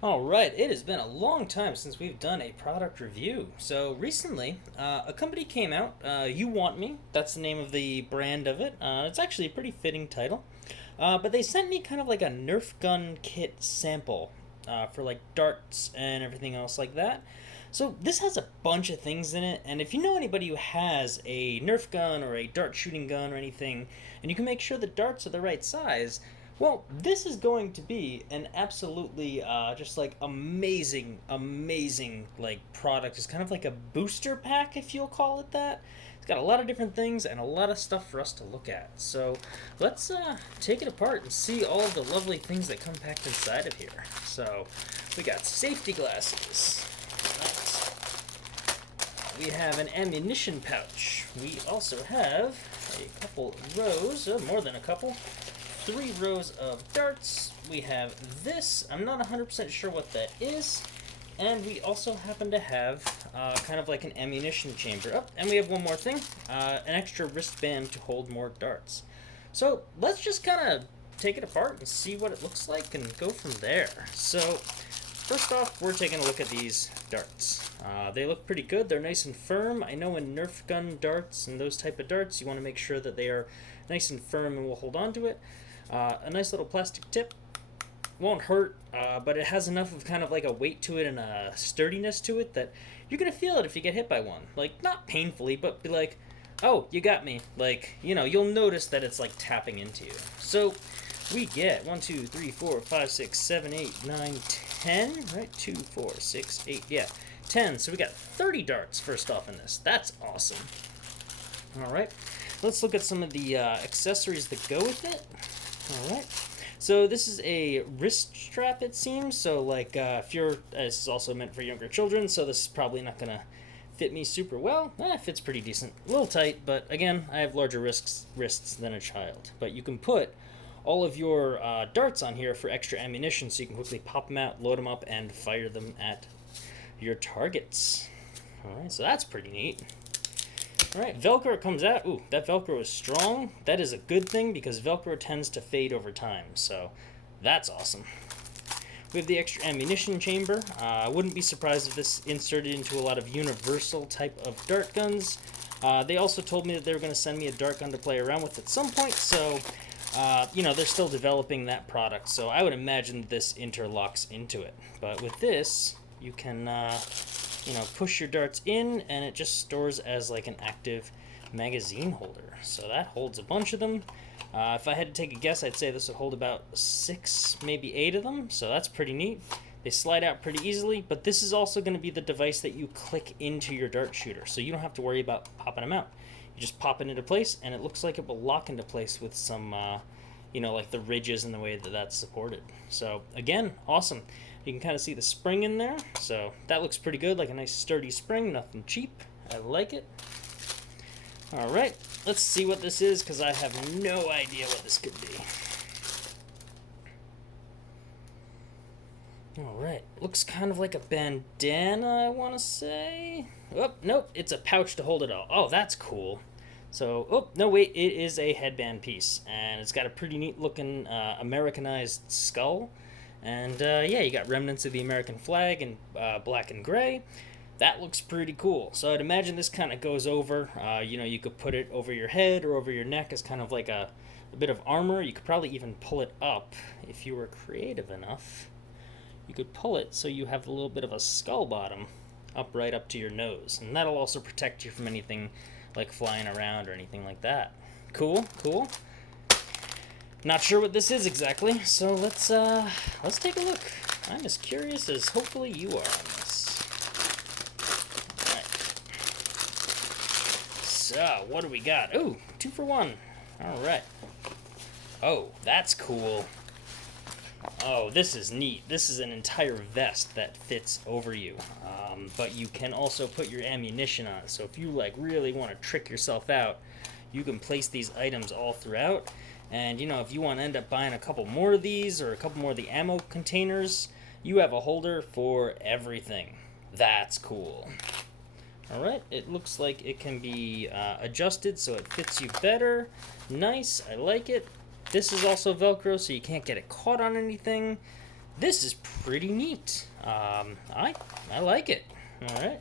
All right, it has been a long time since we've done a product review. So recently, a company came out. You Want Me. That's the name of the brand of it. It's actually a pretty fitting title. But they sent me kind of like a Nerf gun kit sample for like darts and everything else like that. So this has a bunch of things in it, and if you know anybody who has a Nerf gun or a dart shooting gun or anything, and you can make sure the darts are the right size, well, this is going to be an absolutely just like amazing like product. It's kind of like a booster pack, if you'll call it that. It's got a lot of different things and a lot of stuff for us to look at. So let's take it apart and see all of the lovely things that come packed inside of here. So we got safety glasses. We have an ammunition pouch. We also have a couple rows, more than a couple, 3 rows of darts. We have this. I'm not 100% sure what that is. And we also happen to have kind of like an ammunition chamber. Oh, and we have one more thing, an extra wristband to hold more darts. So let's just kind of take it apart and see what it looks like and go from there. So first off, we're taking a look at these darts. They look pretty good. They're nice and firm. I know in Nerf gun darts and those type of darts, you want to make sure that they are nice and firm and will hold on to it. A nice little plastic tip. Won't hurt, but it has enough of kind of like a weight to it and a sturdiness to it that you're going to feel it if you get hit by one. Like, not painfully, but be like, oh, you got me. Like, you know, you'll notice that it's like tapping into you. So we get 1, 2, 3, 4, 5, 6, 7, 8, 9, 10, right? 2, 4, 6, 8, yeah, 10. So we got 30 darts first off in this. That's awesome. All right, let's look at some of the accessories that go with it. All right. So this is a wrist strap, it seems. So like if you're, this is also meant for younger children, so this is probably not going to fit me super well. It fits pretty decent. A little tight, but again, I have larger wrists than a child. But you can put all of your darts on here for extra ammunition, so you can quickly pop them out, load them up, and fire them at your targets. All right, so that's pretty neat. Alright, Velcro comes out. Ooh, that Velcro is strong. That is a good thing because Velcro tends to fade over time, so that's awesome. We have the extra ammunition chamber. I wouldn't be surprised if this inserted into a lot of universal type of dart guns. They also told me that they were going to send me a dart gun to play around with at some point, so you know, they're still developing that product, so I would imagine this interlocks into it. But with this, you can you know, push your darts in and it just stores as like an active magazine holder. So that holds a bunch of them. If I had to take a guess, I'd say this would hold about 6, maybe 8 of them. So that's pretty neat. They slide out pretty easily, but this is also going to be the device that you click into your dart shooter. So you don't have to worry about popping them out. You just pop it into place and it looks like it will lock into place with some, you know, like the ridges and the way that that's supported. So again, awesome. You can kind of see the spring in there, so that looks pretty good, like a nice sturdy spring, nothing cheap. I like it. All right, let's see what this is, because I have no idea what this could be. All right, looks kind of like a bandana, I want to say. Oh, nope, it's a pouch to hold it all. Oh, that's cool. So, oh, no, wait, it is a headband piece, and it's got a pretty neat looking Americanized skull. And yeah, you got remnants of the American flag in black and gray. That looks pretty cool. So I'd imagine this kind of goes over. You know, you could put it over your head or over your neck as kind of like a bit of armor. You could probably even pull it up if you were creative enough. You could pull it so you have a little bit of a skull bottom up right up to your nose. And that'll also protect you from anything like flying around or anything like that. Cool, cool. Not sure what this is exactly, so let's take a look. I'm as curious as hopefully you are on this. All right. So, what do we got? Ooh, 2 for 1. All right. Oh, that's cool. Oh, this is neat. This is an entire vest that fits over you. But you can also put your ammunition on it. So if you like really want to trick yourself out, you can place these items all throughout. And, you know, if you want to end up buying a couple more of these or a couple more of the ammo containers, you have a holder for everything. That's cool. All right, it looks like it can be adjusted so it fits you better. Nice, I like it. This is also Velcro, so you can't get it caught on anything. this is pretty neat. I like it. All right.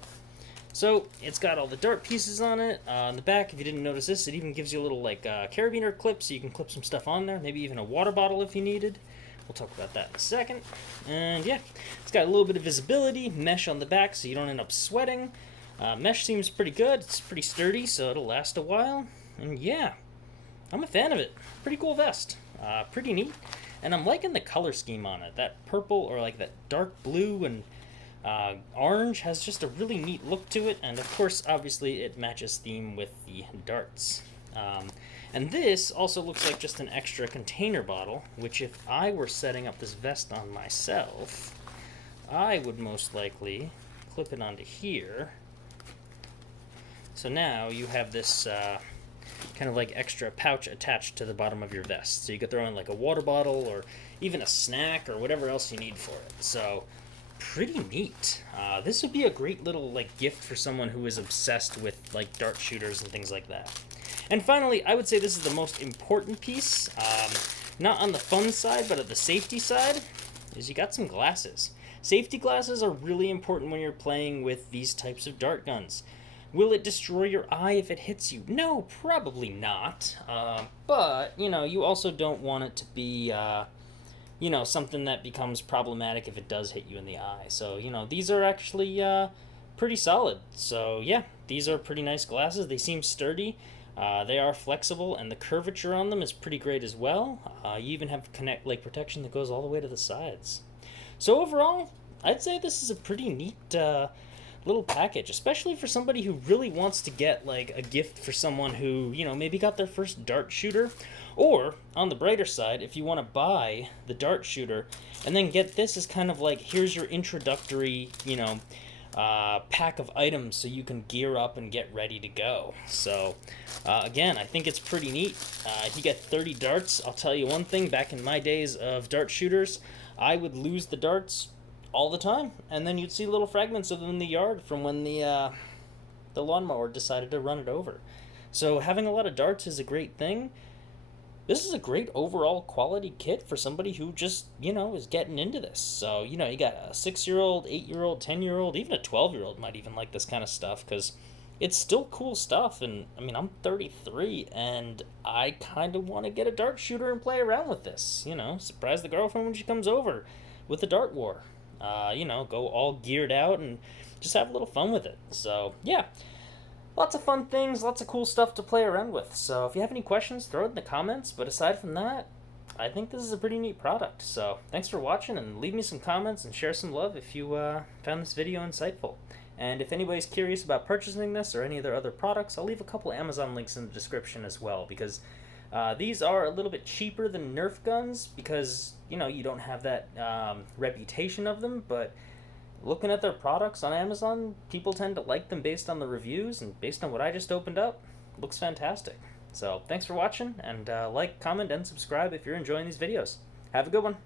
So it's got all the dart pieces on it. On the back, if you didn't notice this, it even gives you a little like carabiner clip, so you can clip some stuff on there. Maybe even a water bottle if you needed. We'll talk about that in a second. And yeah, it's got a little bit of visibility, mesh on the back, so you don't end up sweating. Mesh seems pretty good. It's pretty sturdy, so it'll last a while. And yeah, I'm a fan of it. Pretty cool vest. Pretty neat. And I'm liking the color scheme on it. That purple or like that dark blue and orange has just a really neat look to it, and of course, obviously, it matches theme with the darts. And this also looks like just an extra container bottle, which if I were setting up this vest on myself, I would most likely clip it onto here. So now you have this kind of like extra pouch attached to the bottom of your vest. So you could throw in like a water bottle or even a snack or whatever else you need for it. So pretty neat. This would be a great little like gift for someone who is obsessed with like dart shooters and things like that. And finally, I would say this is the most important piece, not on the fun side, but at the safety side, is you got some glasses. Safety glasses are really important when you're playing with these types of dart guns. Will it destroy your eye if it hits you? No, probably not. But, you know, you also don't want it to be you know, something that becomes problematic if it does hit you in the eye. So, you know, these are actually pretty solid. So, yeah, these are pretty nice glasses. They seem sturdy. They are flexible, and the curvature on them is pretty great as well. You even have protection that goes all the way to the sides. So overall, I'd say this is a pretty neat little package, especially for somebody who really wants to get like a gift for someone who, you know, maybe got their first dart shooter. Or, on the brighter side, if you want to buy the dart shooter and then get this as kind of like, here's your introductory, you know, pack of items so you can gear up and get ready to go. So, again, I think it's pretty neat. You get 30 darts. I'll tell you one thing, back in my days of dart shooters, I would lose the darts all the time, and then you'd see little fragments of them in the yard from when the lawnmower decided to run it over. So having a lot of darts is a great thing. This is a great overall quality kit for somebody who just, you know, is getting into this. So, you know, you got a 6-year-old, 8-year-old, 10-year-old, even a 12-year-old might even like this kind of stuff, because it's still cool stuff. And, I mean, I'm 33, and I kind of want to get a dart shooter and play around with this. You know, surprise the girlfriend when she comes over with the dart war. You know, go all geared out and just have a little fun with it. So, yeah. Lots of fun things, lots of cool stuff to play around with. So if you have any questions, throw it in the comments. But aside from that, I think this is a pretty neat product. So thanks for watching, and leave me some comments and share some love if you found this video insightful. And if anybody's curious about purchasing this or any of their other products, I'll leave a couple Amazon links in the description as well, because these are a little bit cheaper than Nerf guns because, you know, you don't have that reputation of them, but looking at their products on Amazon, people tend to like them based on the reviews, and based on what I just opened up, looks fantastic. So thanks for watching, and like, comment, and subscribe if you're enjoying these videos. Have a good one.